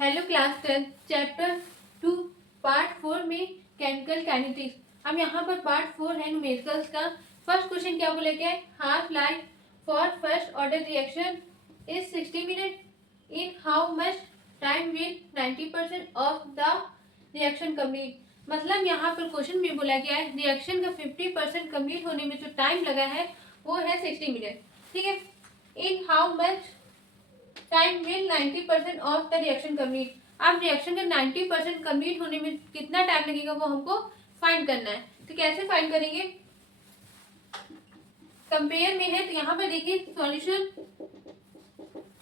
Hello class 10 chapter 2 part 4 में chemical kinetics. अब यहाँ पर पार्ट 4 है न्यूमेरिकल्स का। फर्स्ट क्वेश्चन क्या बोले क्या है, half life for first order reaction is 60 minute, in how much time will 90% of the reaction complete. मतलब यहाँ पर क्वेश्चन में बोला गया है रिएक्शन का 50% कंप्लीट होने में जो टाइम लगा है वो है 60 मिनट। ठीक है, in how much time will 90% of the reaction complete. अब रिएक्शन का 90% कंप्लीट होने में कितना टाइम लगेगा वो हमको फाइंड करना है। तो कैसे फाइंड करेंगे, कंपेयर में है तो यहाँ पर देखिए सॉल्यूशन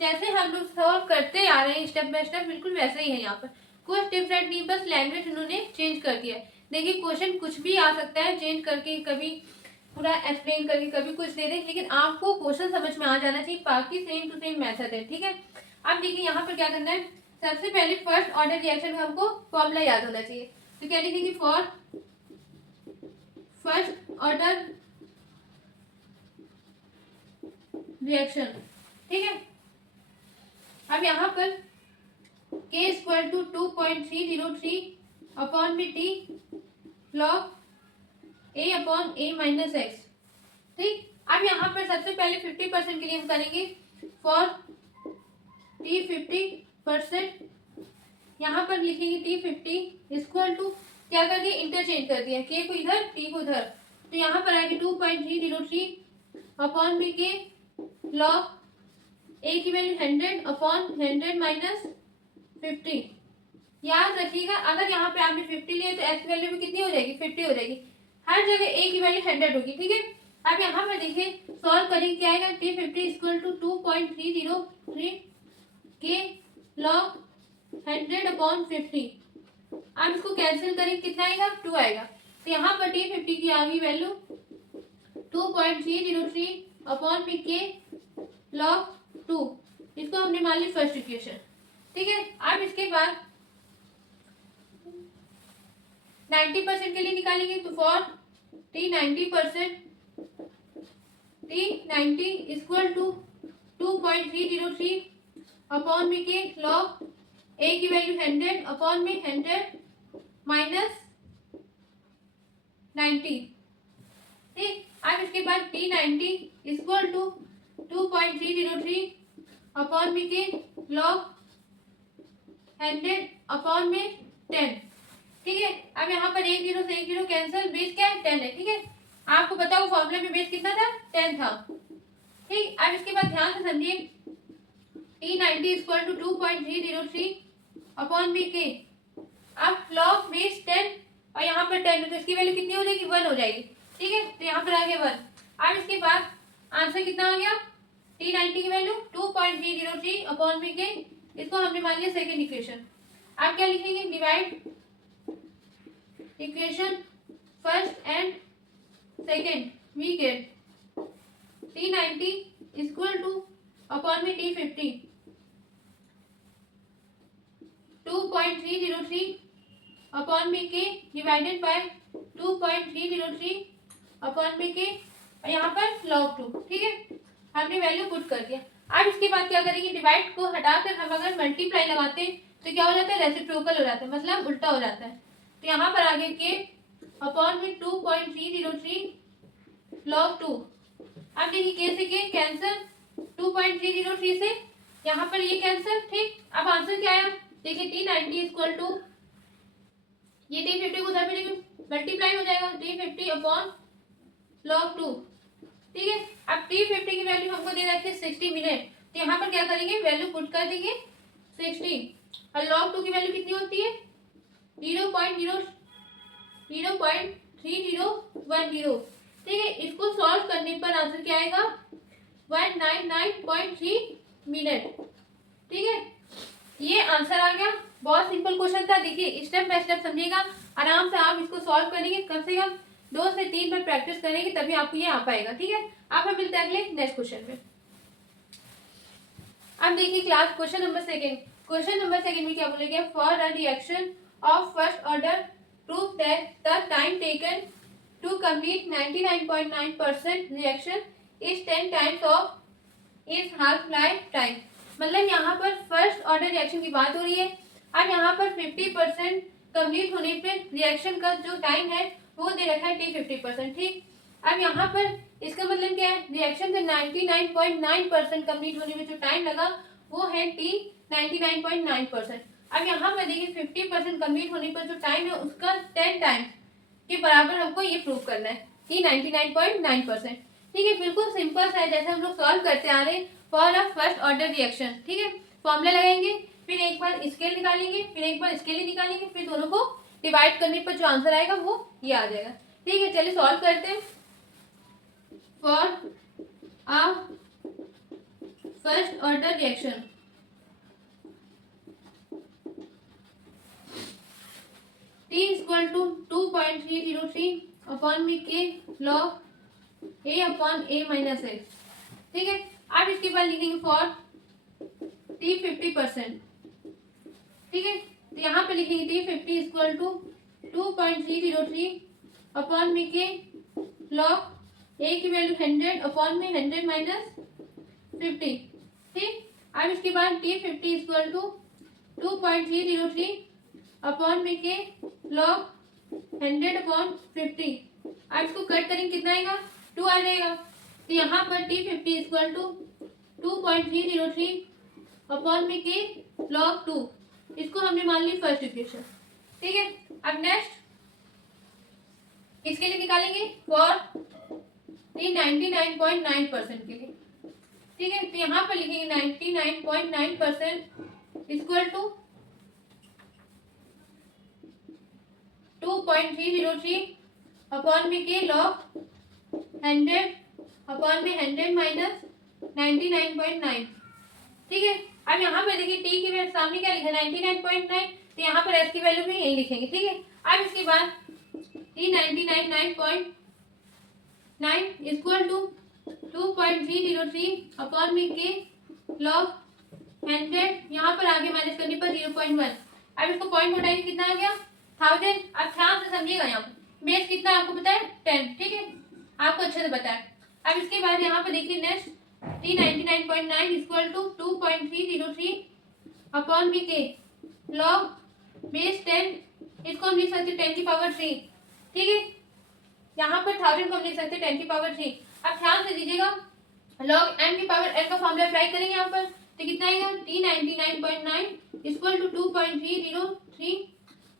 जैसे हम लोग सॉल्व करते आ रहे हैं स्टेप बाय स्टेप बिल्कुल वैसे ही है। यहाँ पर कुछ डिफरेंट नहीं, बस लैंग्वेज उन्होंने चेंज कर दिया है। देखिए क्वेश्चन कुछ भी आ सकता है चेंज करके, कभी पूरा एक्सप्लेन करके, कभी कुछ दे दे, लेकिन आपको क्वेश्चन समझ में आ जाना चाहिए। बाकी सेम टू सेम मेथड है। ठीक है, अब देखिए यहाँ पर क्या करना है, सबसे पहले फर्स्ट ऑर्डर रिएक्शन का हमको फॉर्मूला याद होना चाहिए। तो क्या लिखेंगे, फॉर फर्स्ट ऑर्डर रिएक्शन। ठीक है, अब यहाँ पर k इक्वल टू 2.303 अपॉन में T log a upon a minus x. ठीक, अब यहाँ पर सबसे पहले 50% के लिए हम करेंगे फॉर t 50%। यहाँ पर लिखेंगे t 50 इक्वल टू क्या कर दिया, इंटरचेंज कर दिया, k को इधर t को उधर। तो यहाँ पर आएगी 2.303 अपॉन में k लॉग a की वैल्यू 100 अपॉन 100 माइनस 50। याद रखिएगा अगर यहाँ पे आपने 50 लिए तो x की वैल्यू भी कितनी हो जाएगी, 50 हो जाएगी। हर जगह a की वैल्यू 100 होगी। ठीक है, अब यहाँ पर देखिए सॉल्व करेंगे, क्या आएगा, t 50 equal to 2.303 k log 100 upon 50। अब इसको कैंसिल करेंगे, कितना आएगा, 2 आएगा। तो यहाँ पर t 50 की आ गई वैल्यू 2.303 अपॉन में k लॉग 2। इसको हमने मान ली फर्स्ट इक्वेशन। ठीक है, अब इसके बाद 90% के लिए निकालेंगे तो for t 90% t 90 equal to 2.303 upon में के लॉग a की वैल्यू 100 अपॉन में 100 माइनस 90। ठीक, अब इसके बाद t 90 इक्वल टू 2.303 अपॉन में के लॉग 100 अपॉन में 10। ठीक है, अब यहाँ पर एक जीरो से एक जीरो कैंसिल, बेस क्या है, 10 है। ठीक है, आपको बताओ फॉर्मूला में बेस कितना था, 10 था। ठीक, अब इसके बाद ध्यान से समझिए, टी 90 इक्वल टू 2.303 अपॉन में के। अब लॉग बेस 10 और यहाँ पर 10 तो इसकी वैल्यू कितनी हो जाएगी, 1 हो जाएगी। ठीक है, तो यहाँ पर आ गया 1। अब इसके बाद आंसर कितना आ गया, टी 90 की वैल्यू 2.303 अपॉन में के। इसको हमने मान लिया सेकेंड इक्वेशन। आप क्या लिखेंगे, divide equation first and second, we get t 90 equal to upon में t 50 2.303 अपॉन में k डिवाइडेड बाय 2.303 अपॉन में k और यहाँ पर log 2। ठीक है, हमने वैल्यू पुट कर दिया। अब इसके बाद क्या करेंगे, डिवाइड को हटाकर हम अगर मल्टीप्लाई लगाते हैं तो क्या हो जाता है, रेसिप्रोकल हो जाता है, मतलब उल्टा हो जाता है। तो यहाँ पर आगे के अपॉन में 2.303 लॉग 2। अब देखिए के से के कैंसिल, 2.303 से यहाँ पर ये कैंसिल। ठीक, अब आंसर क्या आया, देखिए t 90 इक्वल टू ये t 50 को उधर भी लेकिन मल्टीप्लाई हो जाएगा, t 50 अपॉन लॉग 2। ठीक है, अब t 50 की वैल्यू हमको दे रखी है 60 मिनट, तो यहाँ पर क्या करेंगे, वैल्यू पुट कर देंगे 60 और log 2 की वैल्यू कितनी होती है, 0.3010। ठीक है, इसको सॉल्व करने पर आंसर क्या आएगा, 199.3 मिनट। ठीक है, ये आंसर आ गया। बहुत सिंपल क्वेश्चन था। देखिए स्टेप बाय स्टेप समझिएगा, आराम से आप इसको सॉल्व करेंगे, कम से कम 2 से 3 बार प्रैक्टिस करेंगे तभी आपको ये आ पाएगा। ठीक है, आप हम मिलते हैं अगले नेक्स्ट क्वेश्चन में। अब देखिए class question number second. Question number second में क्या बोला गया, for a reaction of first order prove that the time taken to complete 99.9% reaction is 10 times of is half life time. मतलब यहाँ पर फर्स्ट ऑर्डर रिएक्शन की बात हो रही है। अब यहाँ पर 50% कंप्लीट होने पे रिएक्शन का जो टाइम है वो दे रखा है T 50%। ठीक, अब यहाँ पर इसका मतलब क्या है, रिएक्शन का 99.9% कंप्लीट होने में जो टाइम लगा वो है T 99.9%। अब यहाँ पर देखिए 50% कंप्लीट होने पर जो टाइम है उसका 10 टाइम के बराबर हमको ये प्रूव करना है कि 99.9%। ठीक है, बिल्कुल सिंपल सा है, जैसे हम लोग सॉल्व करते आ रहे हैं for a first order reaction. ठीक है, फॉर्मूला लगाएंगे, फिर एक बार स्केल निकालेंगे, फिर एक बार स्केल निकालेंगे, फिर दोनों को डिवाइड करने पर जो आंसर आएगा वो ये आ जाएगा। ठीक है, चलिए सॉल्व करते हैं। For a first order reaction T equal to 2.303 upon में K log A upon A minus x. ठीक है, अब इसके बाद लिखेंगे फॉर T 50%। ठीक है, तो यहाँ पे लिखेंगे T 50 इक्वल टू 2.303 अपॉन में K log A की वैल्यू 100 अपॉन में 100 माइनस 50। ठीक, अब इसके बाद T 50 इक्वल टू 2.303 अपॉन में K log 100 अपॉन 50। अब इसको कट करेंगे, कितना आएगा, 2 आ जाएगा। तो यहाँ पर T 50 इक्वल टू 2.303 अपॉन में K log 2, इसको हमने मान ली फर्स्ट इक्वेशन। ठीक है, अब नेक्स्ट इसके लिए निकालेंगे फॉर T 99.9% के लिए। ठीक है, तो यहाँ पर लिखेंगे 99.9% इक्वल टू 2.303 अपॉन में K log 100 अपॉन में 100 माइनस 99.9। ठीक है, अब यहाँ पे देखिए T की वैल्यू सामने क्या लिखा है 99.9, तो यहाँ पर S की वैल्यू भी यही लिखेंगे। ठीक है, अब इसके बाद T 99.9 इक्वल टू 2.303 अपॉन में K log 100, यहाँ पर आगे माइनस करने पर 0.1। अब इसको पॉइंट हटाएंगे, कितना आ गया 1000। अब ध्यान से समझिएगा, यहाँ पर बेस कितना आपको पता है 10। ठीक है, आपको अच्छे से पता है। अब इसके बाद यहाँ पे देखिए next T 99.9 equal to 2.303 upon में K log बेस 10, इसको हम लिख सकते हैं 10 की पावर 3। ठीक है, यहाँ पर 1000 को हम लिख सकते हैं 10 की पावर 3। अब ध्यान से दीजिएगा, log m की पावर n का फॉर्मूला अप्लाई करेंगे यहाँ पर, तो कितना आएगा T 99.9 इक्वल टू 2.303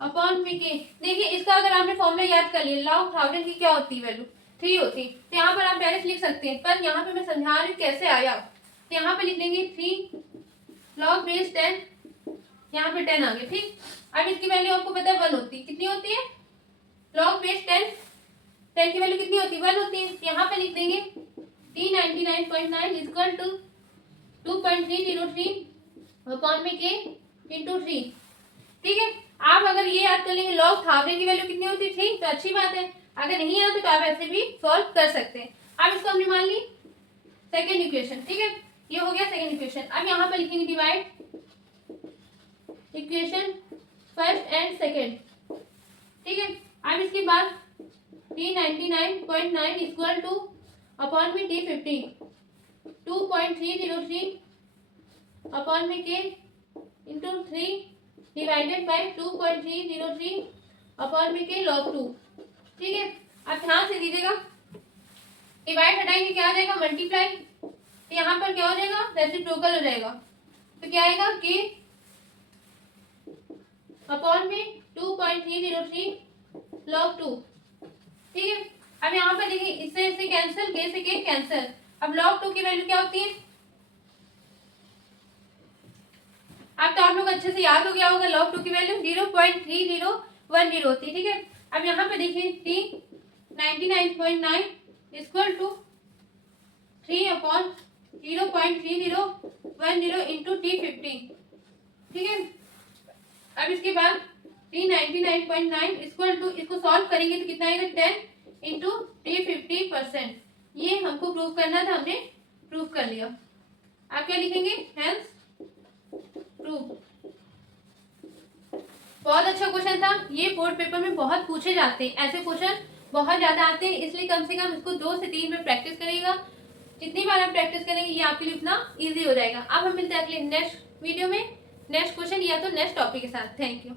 अपॉन में K। देखिए इसका अगर आपने फॉर्मूला याद कर लिया, log 1000 की क्या होती है वैल्यू 3 होती, तो यहाँ पर आप डायरेक्ट लिख सकते हैं, पर यहाँ पे मैं समझा रही हूँ कैसे आया। तो यहाँ पे लिख लेंगे 3 log बेस 10, यहाँ पे 10 आ गया। ठीक, अब इसकी वैल्यू आपको पता है 1 होती है, कितनी होती है log बेस 10 की वैल्यू कितनी होती है 1 होती है। यहाँ पे लिख देंगे T 99.9 इक्वल टू 2.303 अपॉन में K इंटू 3। ठीक है, आप अगर ये याद कर लेंगे log 1000 की वैल्यू कितनी होती है 3, तो अच्छी बात है। अगर नहीं आते तो आप ऐसे भी सॉल्व कर सकते हैं। अब इसको हमने मान ली सेकेंड इक्वेशन। ठीक है, ये हो गया सेकेंड इक्वेशन। अब यहाँ पर लिखेंगे divide equation first and second. ठीक है, अब इसके बाद T 99.9 इक्वल टू अपॉन में T 50 2.303 अपॉन में K into 3 divided by 2.303 upon में K log 2। ठीक है, अब ध्यान से दीजिएगा, डिवाइड हटाएंगे क्या आ जाएगा मल्टीप्लाई, तो यहाँ पर क्या हो जाएगा रेसिप्रोकल हो जाएगा, तो क्या आएगा K अपॉन में 2.303 log 2। ठीक है, अब यहाँ पर देखिए इससे इससे कैंसिल, K से K कैंसिल। अब log 2 की वैल्यू क्या होती है, अब तो आप लोग अच्छे से याद हो गया होगा, log 2 की वैल्यू 0.3010 होती है। ठीक है, अब यहाँ पे देखिए T 99.9 equal to 3 upon 0.3010 into T 50। ठीक है, अब इसके बाद T 99.9 इक्वल टू, इसको सॉल्व करेंगे तो कितना आएगा 10 इंटू T 50%। ये हमको प्रूव करना था, हमने प्रूव कर लिया। आप क्या लिखेंगे हेंस प्रूव। बहुत अच्छा क्वेश्चन था ये, बोर्ड पेपर में बहुत पूछे जाते हैं, ऐसे क्वेश्चन बहुत ज्यादा आते हैं, इसलिए कम से कम इसको 2 से 3 में प्रैक्टिस करिएगा। जितनी बार आप प्रैक्टिस करेंगे ये आपके लिए उतना ईजी हो जाएगा। अब हम मिलते हैं अगले नेक्स्ट वीडियो में नेक्स्ट क्वेश्चन या तो नेक्स्ट टॉपिक के साथ। Thank you.